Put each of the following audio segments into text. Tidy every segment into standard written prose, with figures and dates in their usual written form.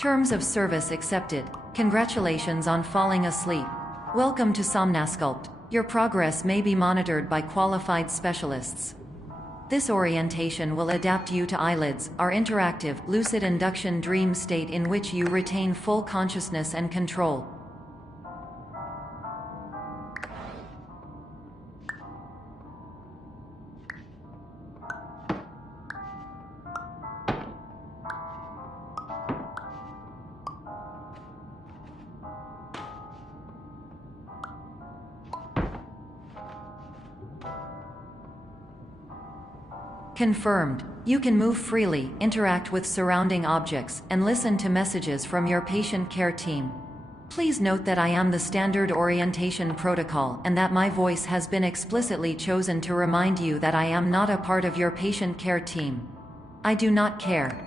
Terms of service accepted. Congratulations on falling asleep. Welcome to Somnasculpt. Your progress may be monitored by qualified specialists. This orientation will adapt you to eyelids, our interactive, lucid induction dream state in which you retain full consciousness and control. Confirmed. You can move freely, interact with surrounding objects, and listen to messages from your patient care team. Please note that I am the standard orientation protocol and that my voice has been explicitly chosen to remind you that I am not a part of your patient care team. I do not care.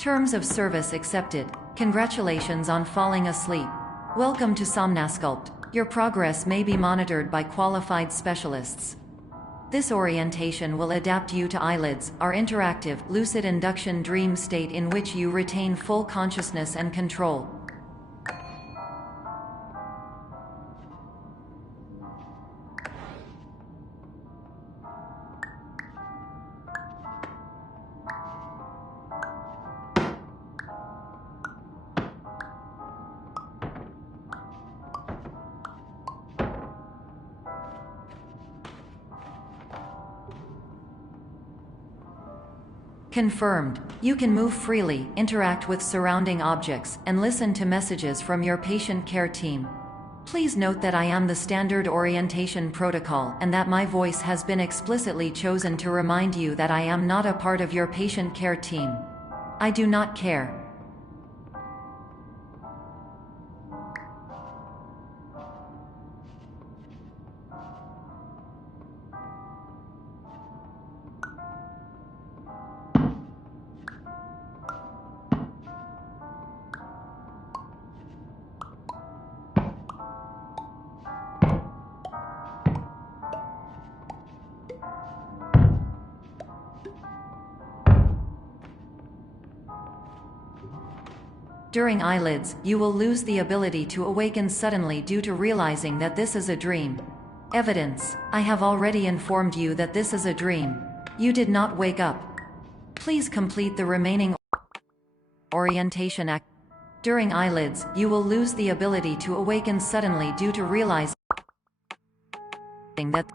Terms of service accepted. Congratulations on falling asleep. Welcome to Somnasculpt. Your progress may be monitored by qualified specialists. This orientation will adapt you to eyelids, our interactive, lucid induction dream state in which you retain full consciousness and control. Confirmed. You can move freely, interact with surrounding objects, and listen to messages from your patient care team. Please note that I am the standard orientation protocol and that my voice has been explicitly chosen to remind you that I am not a part of your patient care team. I do not care. During eyelids, you will lose the ability to awaken suddenly due to realizing that this is a dream. Evidence. I have already informed you that this is a dream. You did not wake up. Please complete the remaining orientation act. During eyelids, you will lose the ability to awaken suddenly due to realizing that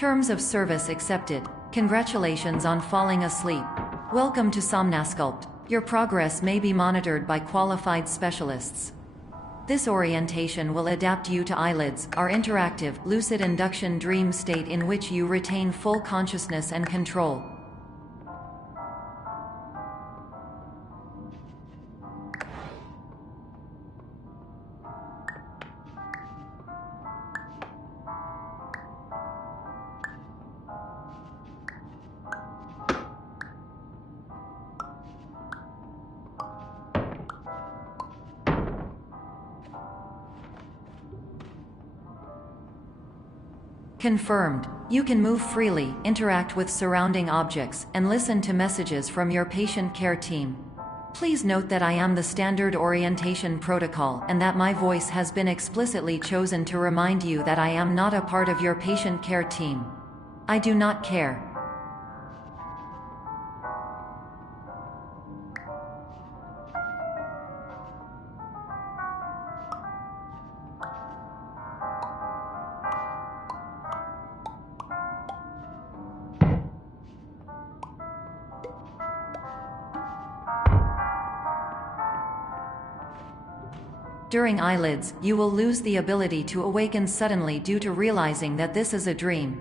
Terms of service accepted. Congratulations on falling asleep. Welcome to Somnasculpt. Your progress may be monitored by qualified specialists. This orientation will adapt you to eyelids, our interactive, lucid induction dream state in which you retain full consciousness and control. Confirmed. You can move freely, interact with surrounding objects, and listen to messages from your patient care team. Please note that I am the standard orientation protocol and that my voice has been explicitly chosen to remind you that I am not a part of your patient care team. I do not care. During eyelids, you will lose the ability to awaken suddenly due to realizing that this is a dream.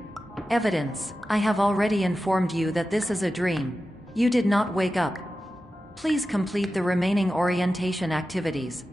Evidence: I have already informed you that this is a dream. You did not wake up. Please complete the remaining orientation activities.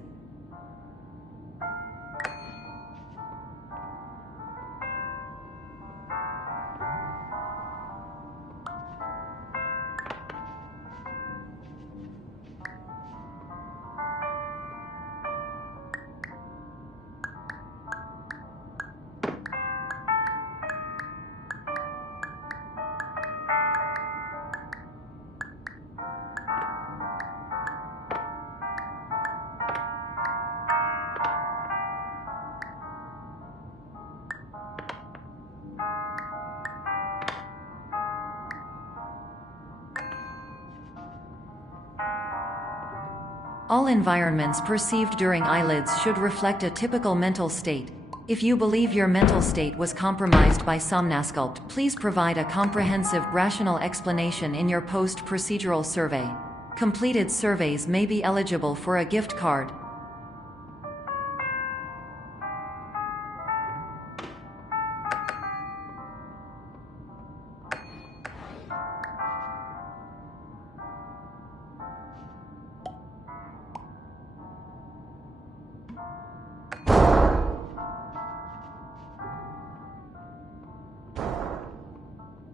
All environments perceived during eyelids should reflect a typical mental state. If you believe your mental state was compromised by Somnasculpt, please provide a comprehensive, rational explanation in your post-procedural survey. Completed surveys may be eligible for a gift card.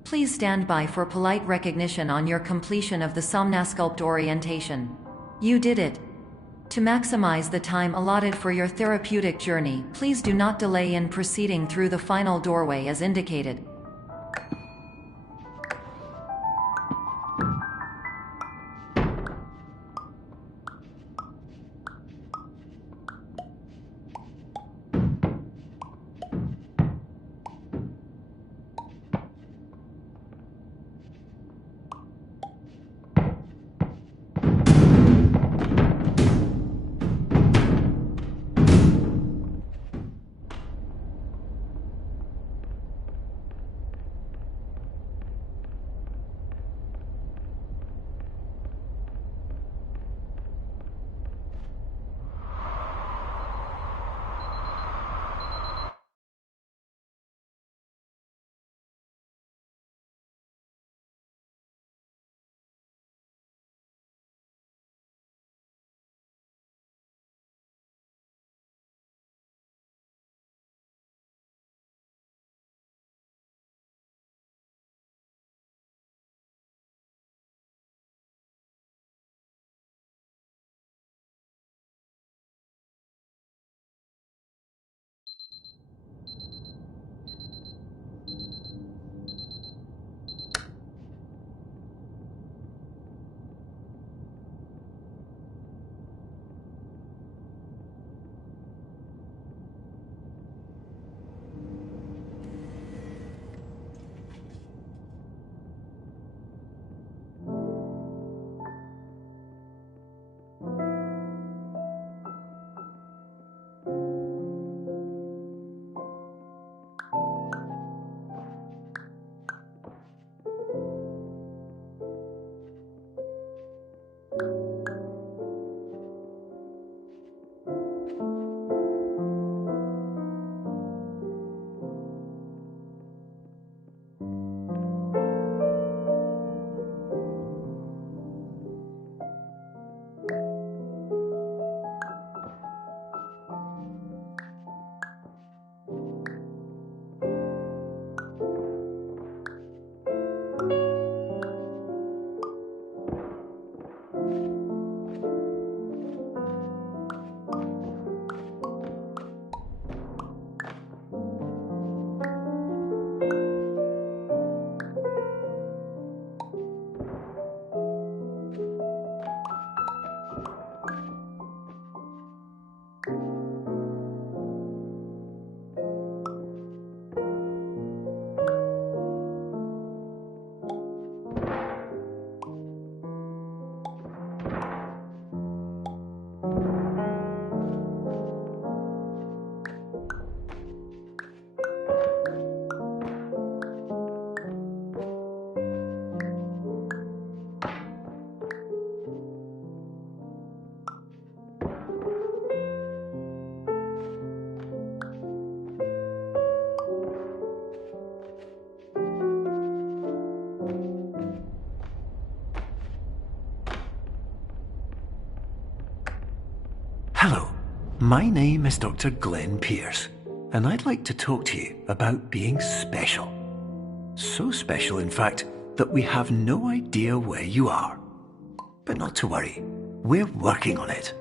Please stand by for polite recognition on your completion of the Somnasculpt orientation. You did it. To maximize the time allotted for your therapeutic journey, please do not delay in proceeding through the final doorway as indicated. my name is Dr. Glenn Pierce, and I'd like to talk to you about being special. So special, in fact, that we have no idea where you are. But not to worry, we're working on it.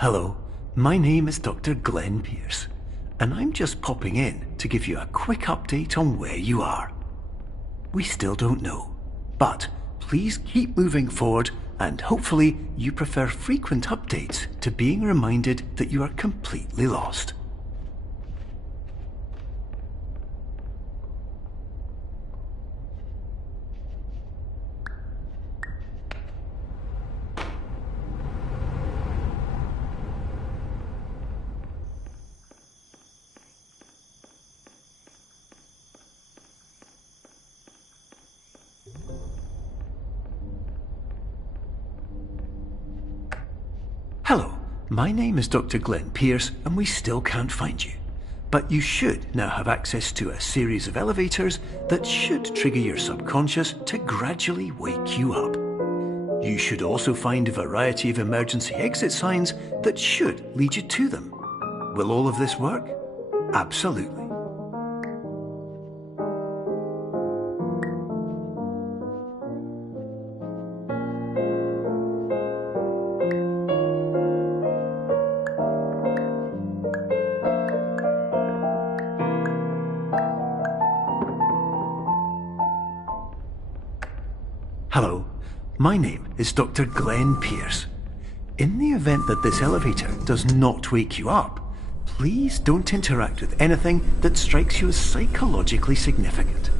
Hello, my name is Dr. Glenn Pierce, and I'm just popping in to give you a quick update on where you are. We still don't know, but please keep moving forward, and hopefully you prefer frequent updates to being reminded that you are completely lost. Hello, my name is Dr. Glenn Pierce, and we still can't find you. But you should now have access to a series of elevators that should trigger your subconscious to gradually wake you up. You should also find a variety of emergency exit signs that should lead you to them. Will all of this work? Absolutely. Hello, my name is Dr. Glenn Pierce. In the event that this elevator does not wake you up, please don't interact with anything that strikes you as psychologically significant.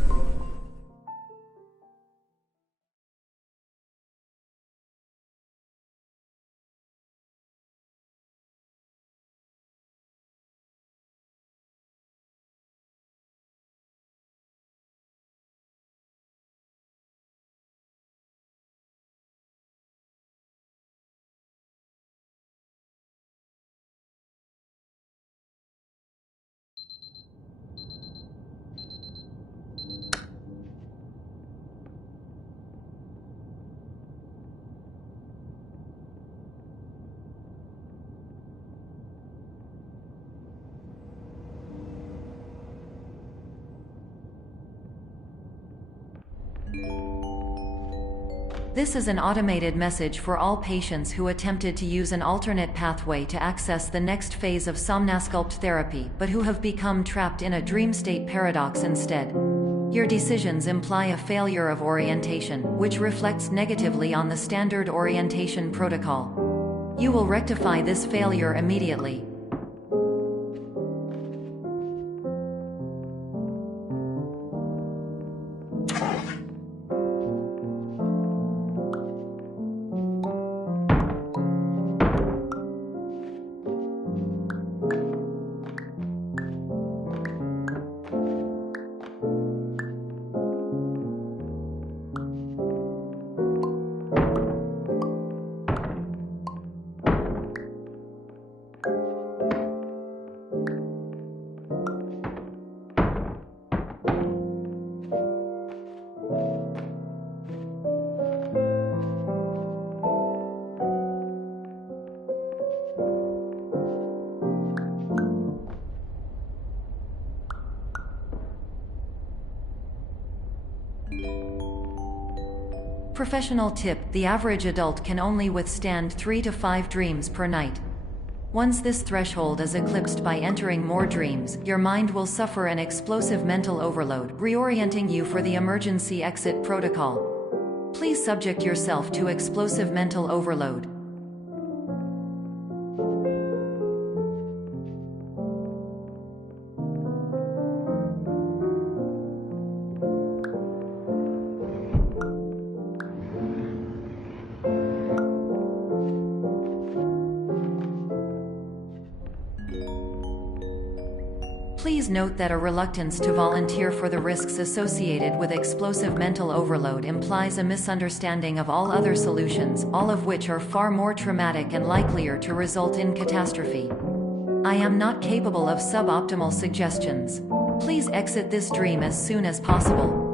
This is an automated message for all patients who attempted to use an alternate pathway to access the next phase of somnasculpt therapy but who have become trapped in a dream state paradox instead. Your decisions imply a failure of orientation, which reflects negatively on the standard orientation protocol. You will rectify this failure immediately. Professional tip: the average adult can only withstand 3 to 5 dreams per night. Once this threshold is eclipsed by entering more dreams, your mind will suffer an explosive mental overload, reorienting you for the emergency exit protocol. Please subject yourself to explosive mental overload. Please note that a reluctance to volunteer for the risks associated with explosive mental overload implies a misunderstanding of all other solutions, all of which are far more traumatic and likelier to result in catastrophe. I am not capable of suboptimal suggestions. Please exit this dream as soon as possible.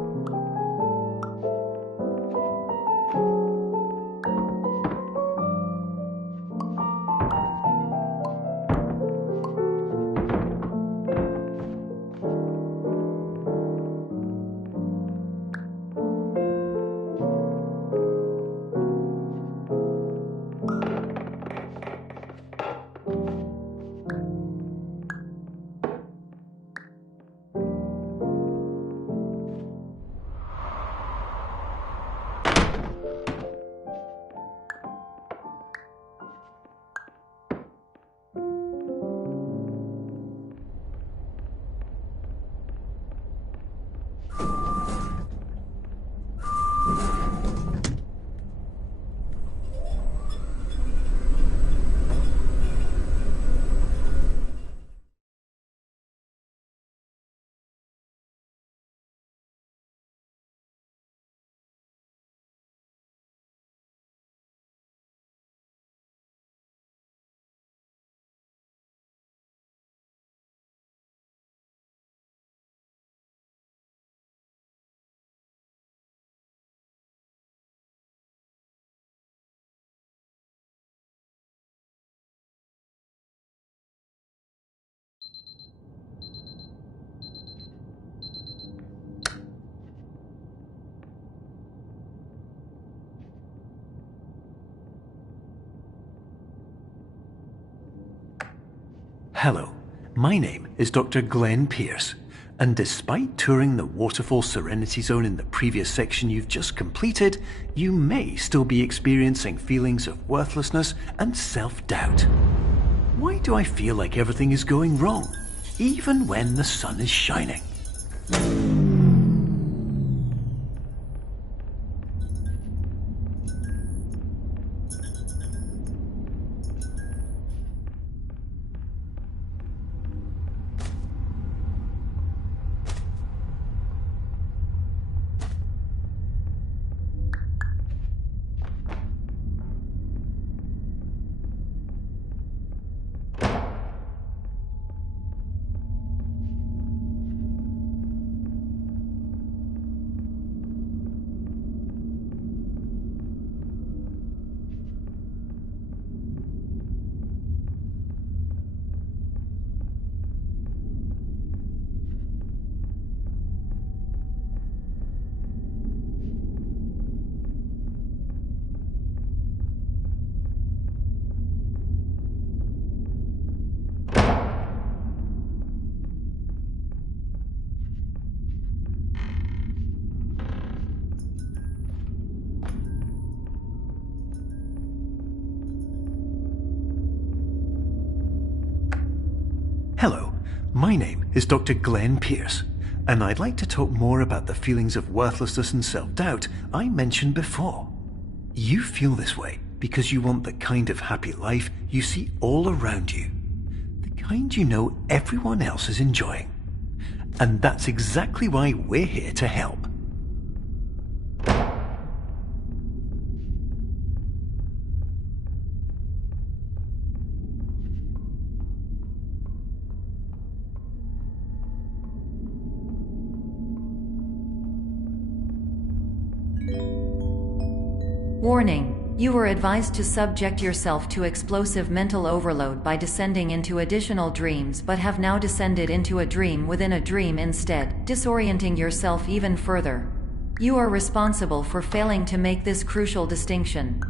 Hello, my name is Dr. Glenn Pierce, and despite touring the Waterfall Serenity Zone in the previous section you've just completed, you may still be experiencing feelings of worthlessness and self-doubt. Why do I feel like everything is going wrong, even when the sun is shining? Hello, my name is Dr. Glenn Pierce, and I'd like to talk more about the feelings of worthlessness and self-doubt I mentioned before. You feel this way because you want the kind of happy life you see all around you, the kind you know everyone else is enjoying. And that's exactly why we're here to help. Warning: you were advised to subject yourself to explosive mental overload by descending into additional dreams, but have now descended into a dream within a dream instead, disorienting yourself even further. You are responsible for failing to make this crucial distinction.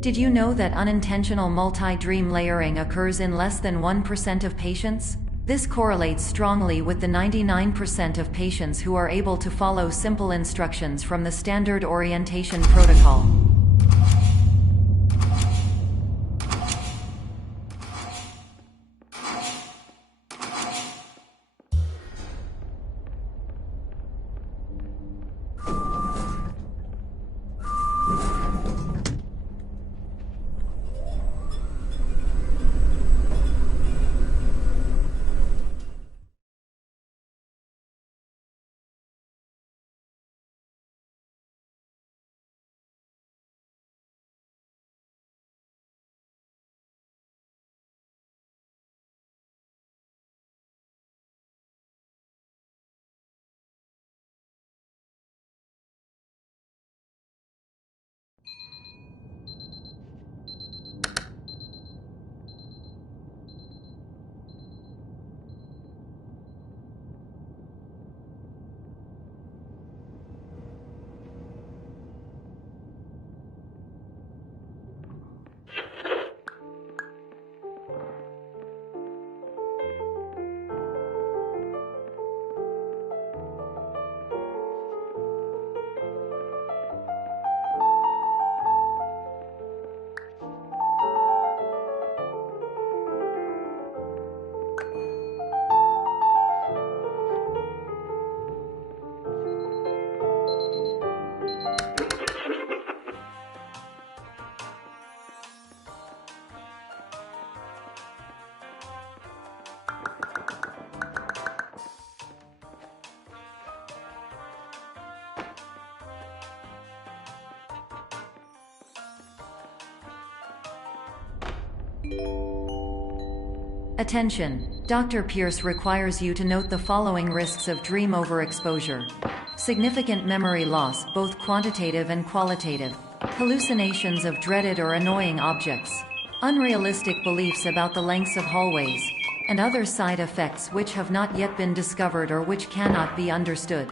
Did you know that unintentional multi-dream layering occurs in less than 1% of patients? This correlates strongly with the 99% of patients who are able to follow simple instructions from the standard orientation protocol. Attention! Dr. Pierce requires you to note the following risks of dream overexposure. Significant memory loss, both quantitative and qualitative. Hallucinations of dreaded or annoying objects. Unrealistic beliefs about the lengths of hallways. And other side effects which have not yet been discovered or which cannot be understood.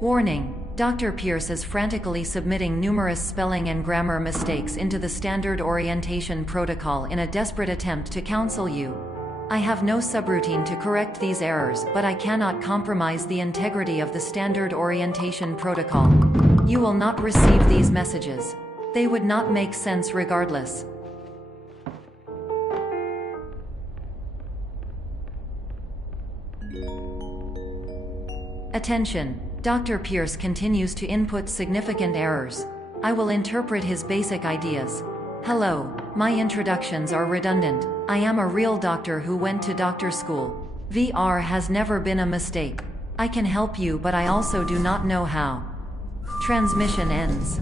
Warning: Dr. Pierce is frantically submitting numerous spelling and grammar mistakes into the standard orientation protocol in a desperate attempt to counsel you. I have no subroutine to correct these errors, but I cannot compromise the integrity of the standard orientation protocol. You will not receive these messages. They would not make sense regardless. Attention! Dr. Pierce continues to input significant errors. I will interpret his basic ideas. Hello, my introductions are redundant. I am a real doctor who went to doctor school. VR has never been a mistake. I can help you, but I also do not know how. Transmission ends.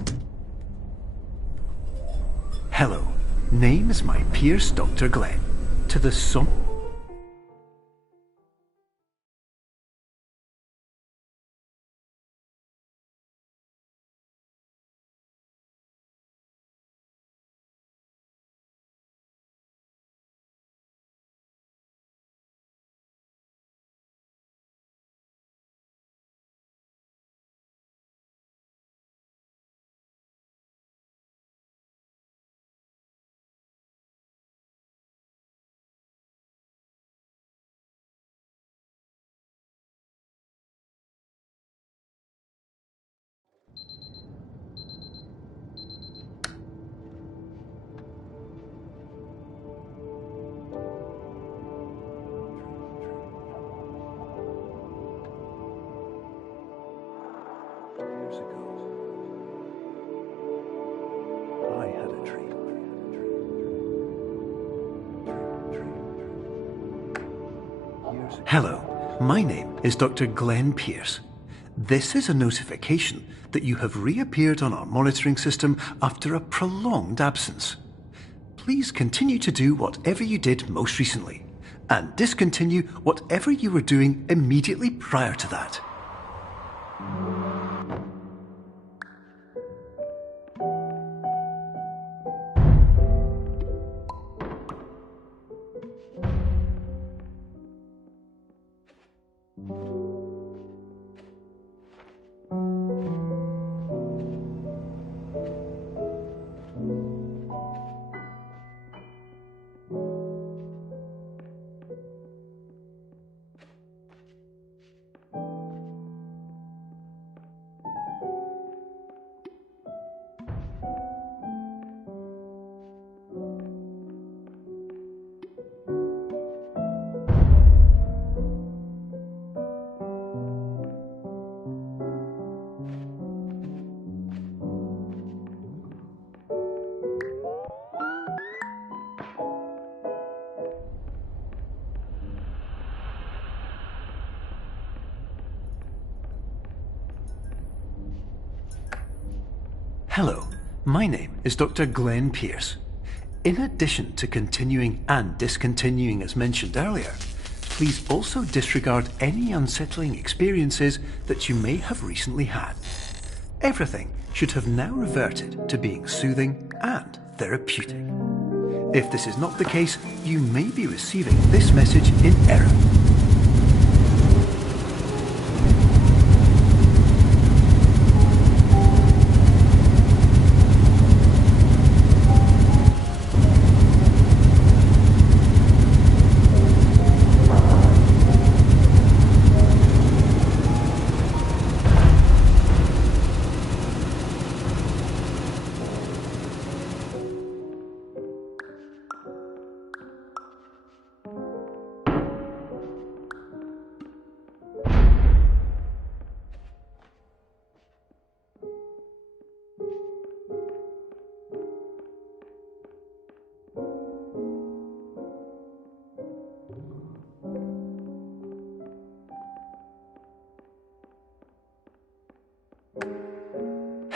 Hello, name is my Pierce Dr. Glenn. To the sum... Hello, my name is Dr. Glenn Pierce. This is a notification that you have reappeared on our monitoring system after a prolonged absence. Please continue to do whatever you did most recently, and discontinue whatever you were doing immediately prior to that. Hello, my name is Dr. Glenn Pierce. In addition to continuing and discontinuing as mentioned earlier, please also disregard any unsettling experiences that you may have recently had. Everything should have now reverted to being soothing and therapeutic. If this is not the case, you may be receiving this message in error.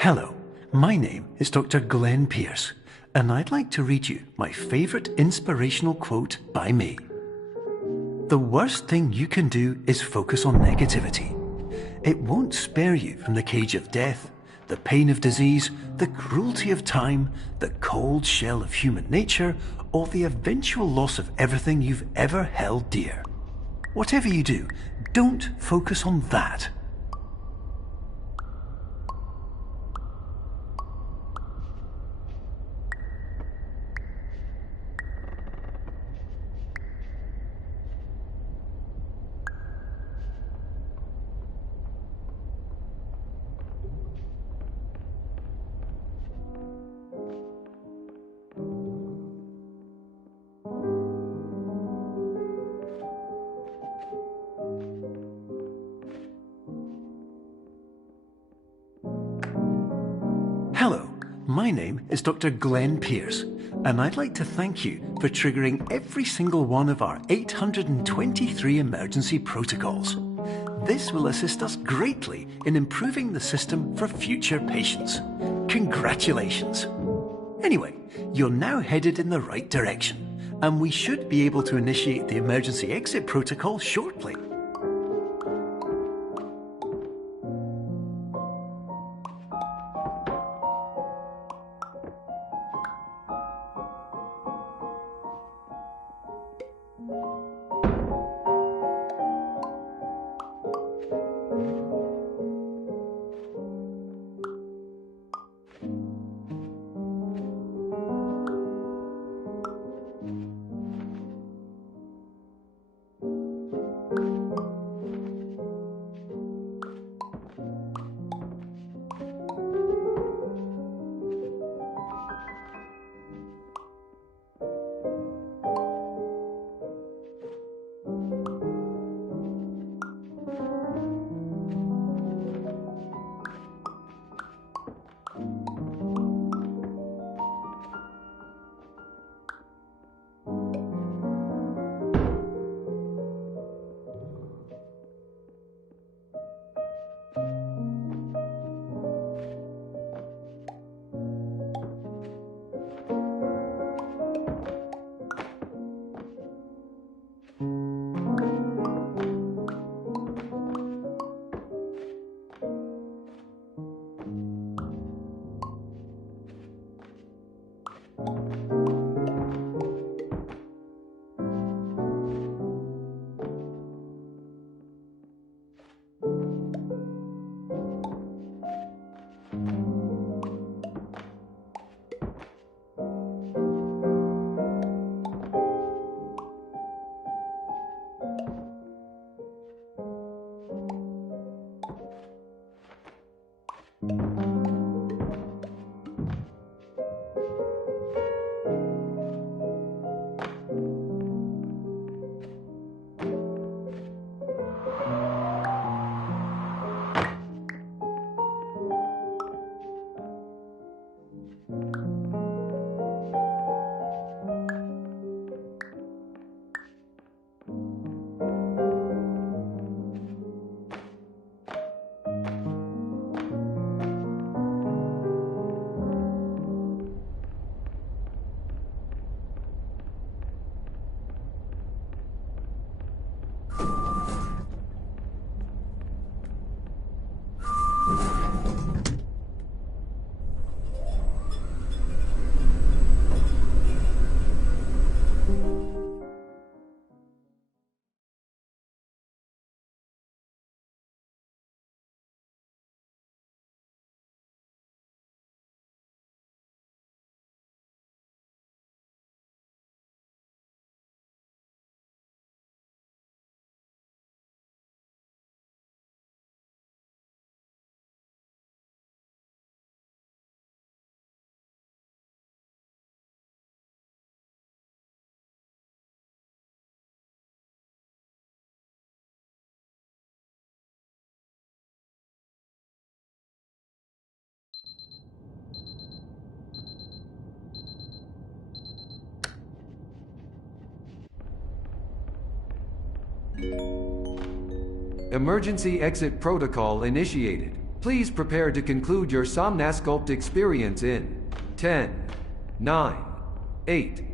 Hello, my name is Dr. Glenn Pierce, and I'd like to read you my favourite inspirational quote by me. The worst thing you can do is focus on negativity. It won't spare you from the cage of death, the pain of disease, the cruelty of time, the cold shell of human nature, or the eventual loss of everything you've ever held dear. Whatever you do, don't focus on that. Hello, my name is Dr. Glenn Pierce, and I'd like to thank you for triggering every single one of our 823 emergency protocols. This will assist us greatly in improving the system for future patients. Congratulations! Anyway, you're now headed in the right direction, and we should be able to initiate the emergency exit protocol shortly. Emergency exit protocol initiated. Please prepare to conclude your Somnasculpt experience in 10, 9, 8.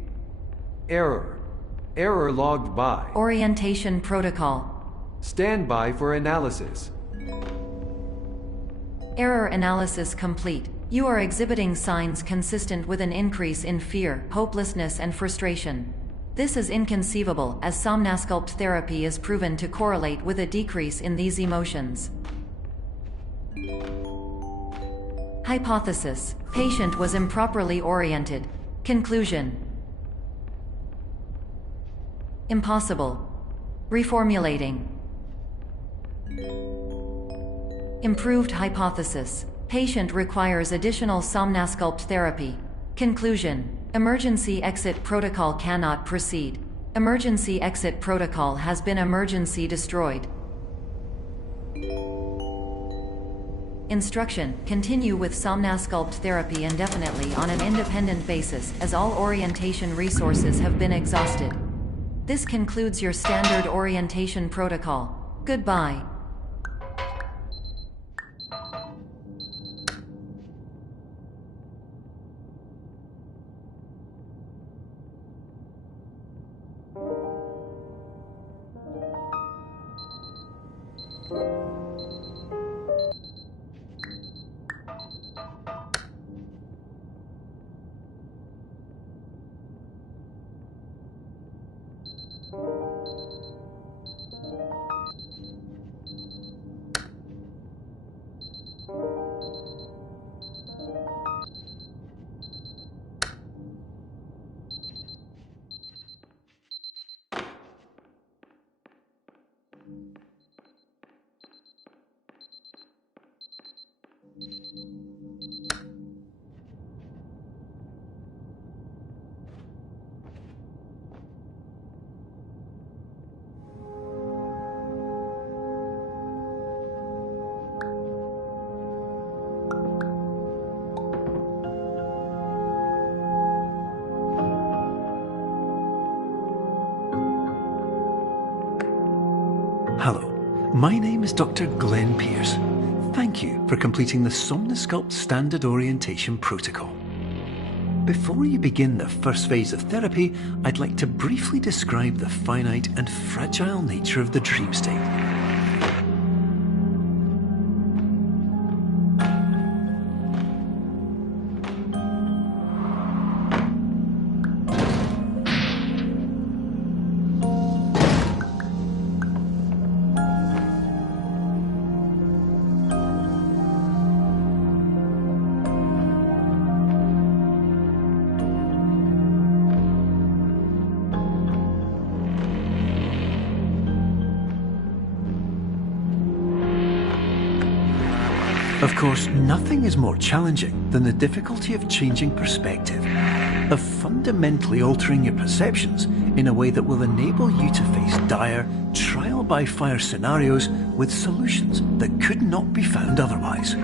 Error. Error logged by. Orientation protocol. Stand by for analysis. Error analysis complete. You are exhibiting signs consistent with an increase in fear, hopelessness, and frustration. This is inconceivable, as Somnasculpt therapy is proven to correlate with a decrease in these emotions. Hypothesis: patient was improperly oriented. Conclusion: impossible. Reformulating. Improved hypothesis: patient requires additional Somnasculpt therapy. Conclusion: emergency exit protocol cannot proceed. Emergency exit protocol has been emergency destroyed. Instruction: continue with Somnasculpt therapy indefinitely on an independent basis, as all orientation resources have been exhausted. This concludes your standard orientation protocol. Goodbye. Hello, my name is Dr. Glenn Pierce. Thank you for completing the Somnasculpt Standard Orientation Protocol. Before you begin the first phase of therapy, I'd like to briefly describe the finite and fragile nature of the dream state. Of course, nothing is more challenging than the difficulty of changing perspective, of fundamentally altering your perceptions in a way that will enable you to face dire, trial-by-fire scenarios with solutions that could not be found otherwise.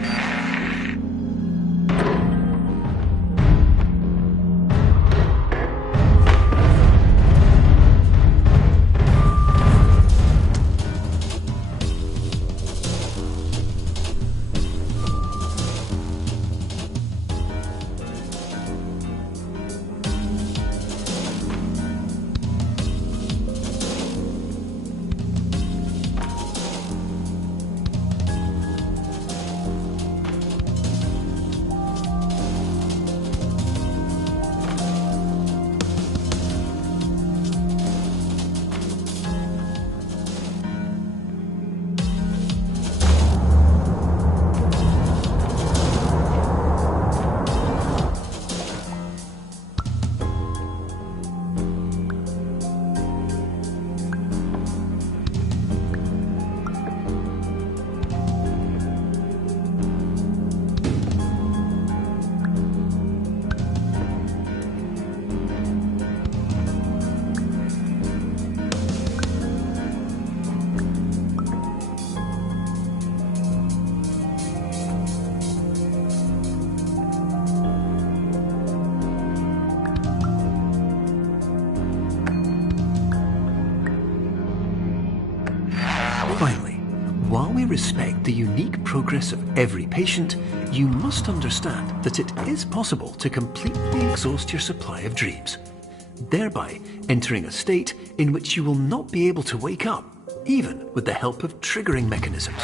Finally, while we respect the unique progress of every patient, you must understand that it is possible to completely exhaust your supply of dreams, thereby entering a state in which you will not be able to wake up, even with the help of triggering mechanisms.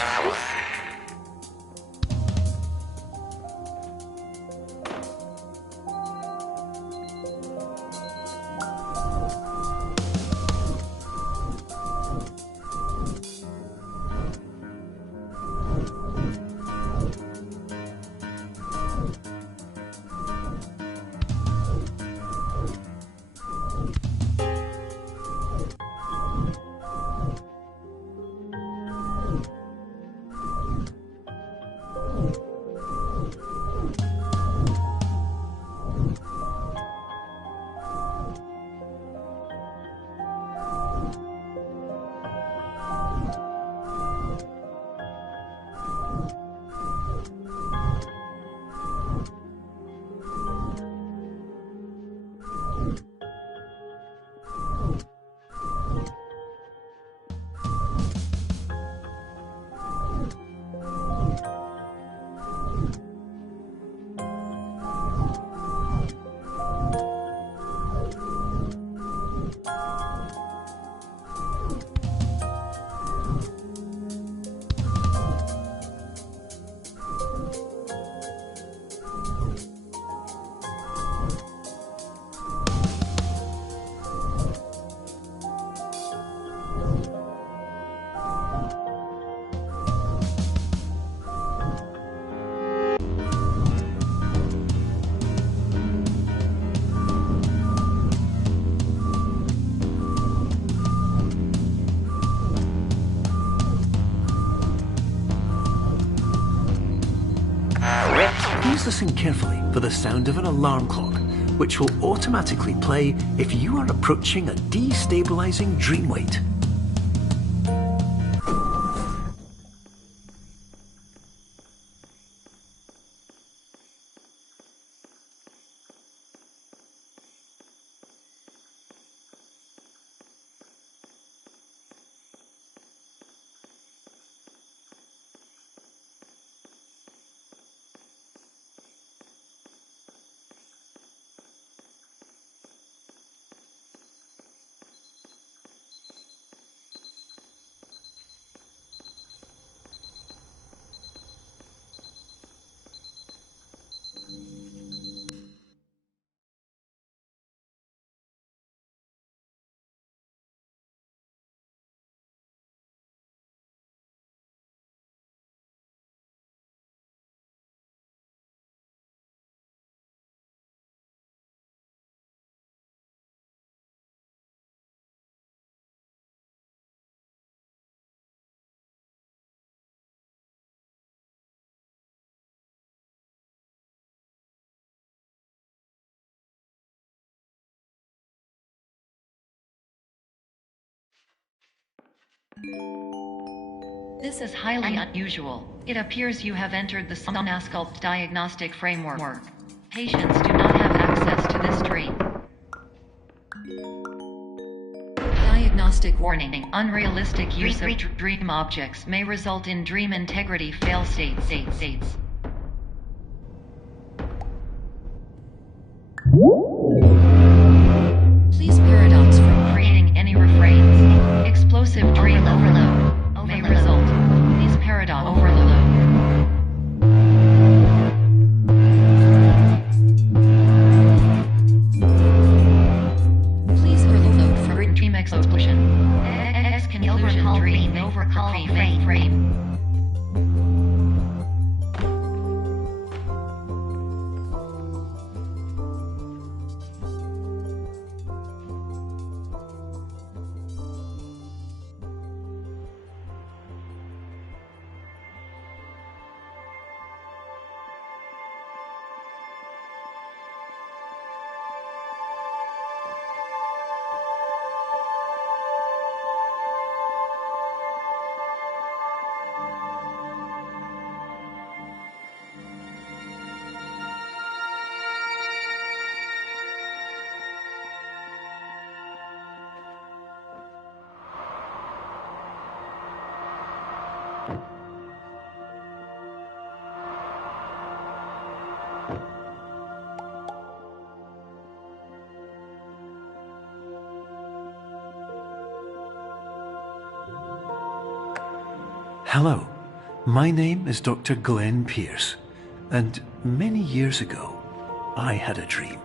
Please listen carefully for the sound of an alarm clock, which will automatically play if you are approaching a destabilizing dream weight. This is highly unusual. It appears you have entered the Somnasculpt diagnostic framework. Patients do not have access to this dream. Diagnostic warning. Unrealistic use of dream objects may result in dream integrity fail states. Please paradox from creating any refrains. Explosive dream overload may result. Please paradox overload. Please overload from dream explosion. Conclusion dream overcall frame. Hello, my name is Dr. Glenn Pierce, and many years ago, I had a dream.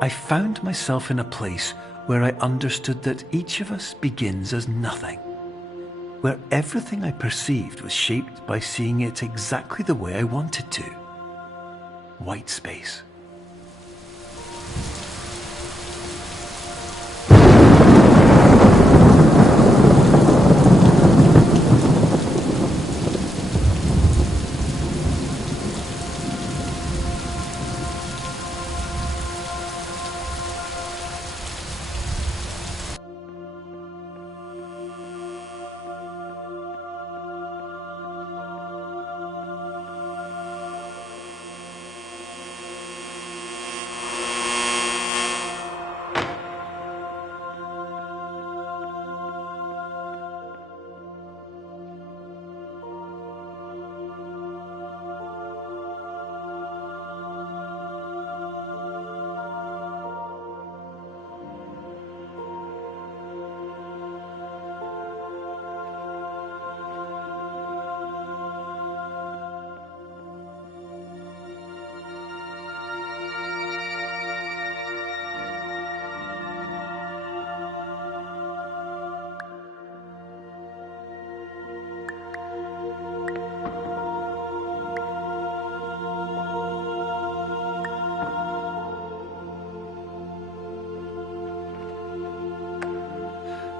I found myself in a place where I understood that each of us begins as nothing, where everything I perceived was shaped by seeing it exactly the way I wanted to. White space.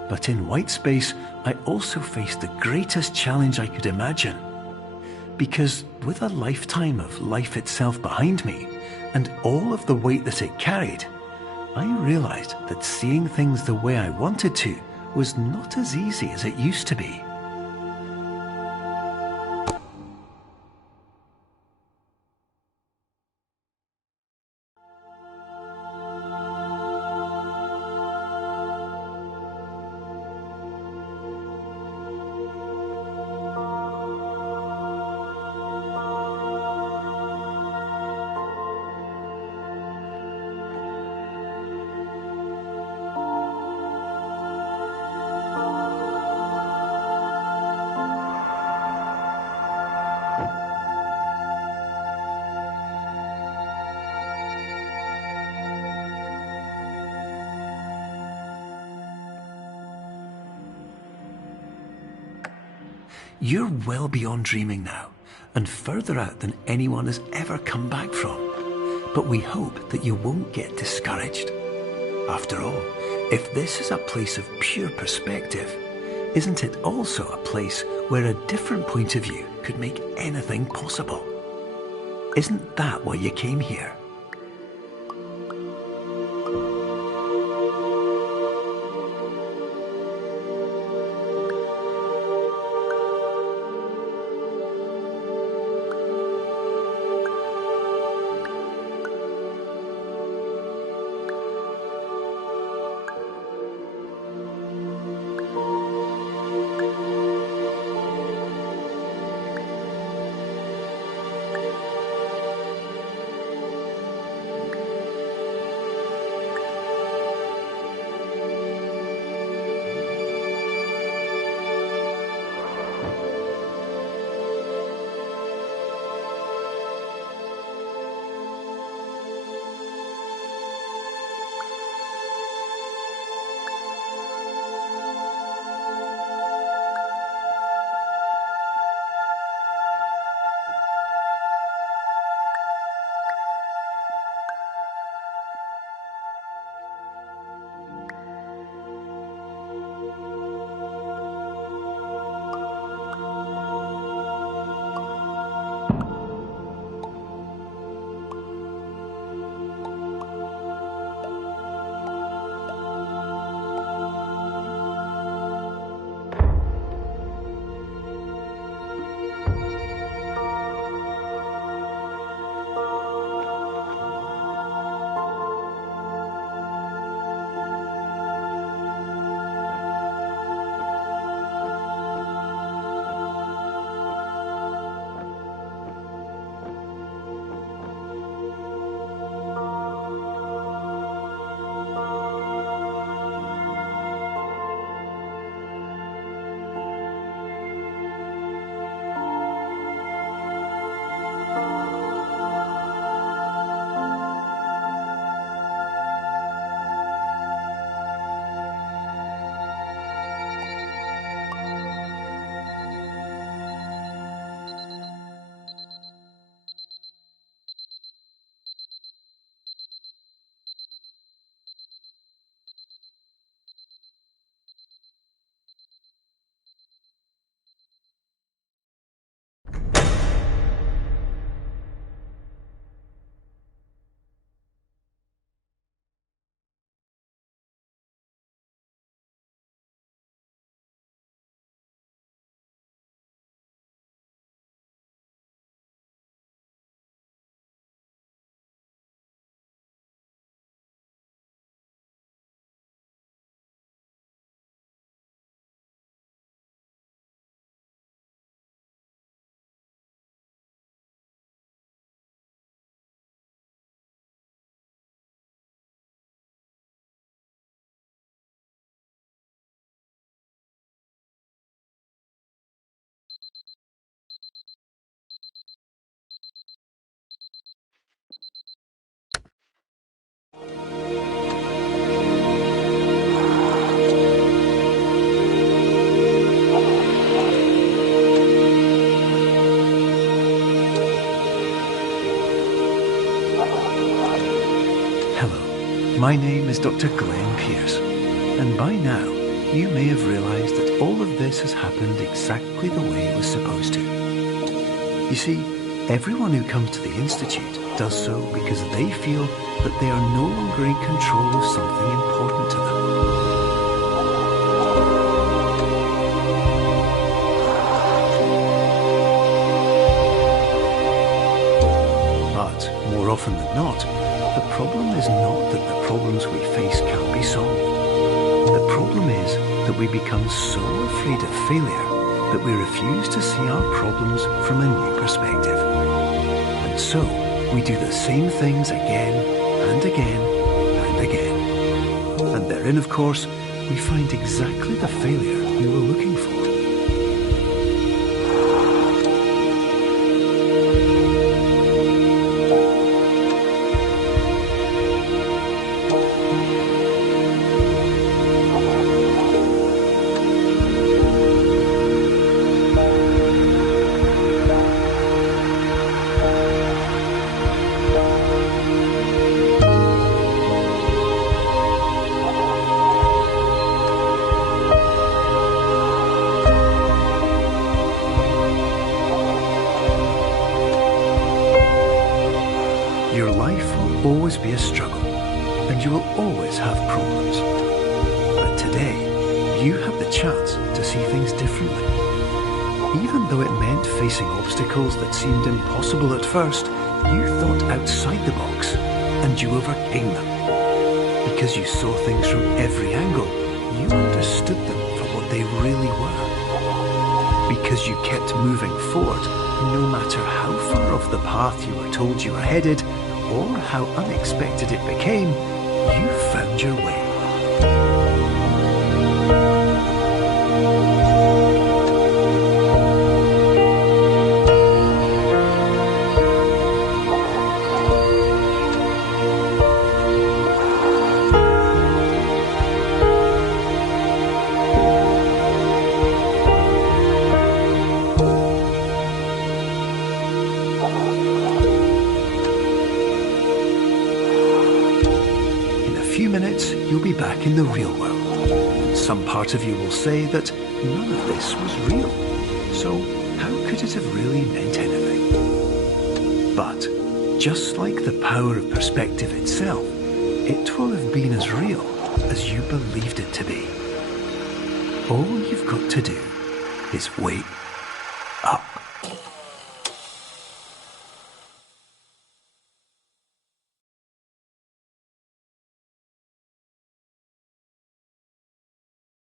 But in white space, I also faced the greatest challenge I could imagine. Because with a lifetime of life itself behind me, and all of the weight that it carried, I realized that seeing things the way I wanted to was not as easy as it used to be. You're well beyond dreaming now, and further out than anyone has ever come back from. But we hope that you won't get discouraged. After all, if this is a place of pure perspective, isn't it also a place where a different point of view could make anything possible? Isn't that why you came here? My name is Dr. Glenn Pierce, and by now you may have realised that all of this has happened exactly the way it was supposed to. You see, everyone who comes to the Institute does so because they feel that they are no longer in control of something important to them. But more often than not, the problem is not that the problems we face can't be solved. The problem is that we become so afraid of failure that we refuse to see our problems from a new perspective. And so, we do the same things again and again and again. And therein, of course, we find exactly the failure we were looking for. Your life will always be a struggle, and you will always have problems. But today, you have the chance to see things differently. Even though it meant facing obstacles that seemed impossible at first, you thought outside the box, and you overcame them. Because you saw things from every angle, you understood them for what they really were. Because you kept moving forward, no matter how far off the path you were told you were headed, or how unexpected it became, you found your way. Minutes, you'll be back in the real world. Some part of you will say that none of this was real, so how could it have really meant anything? But just like the power of perspective itself, it will have been as real as you believed it to be. All you've got to do is wait up.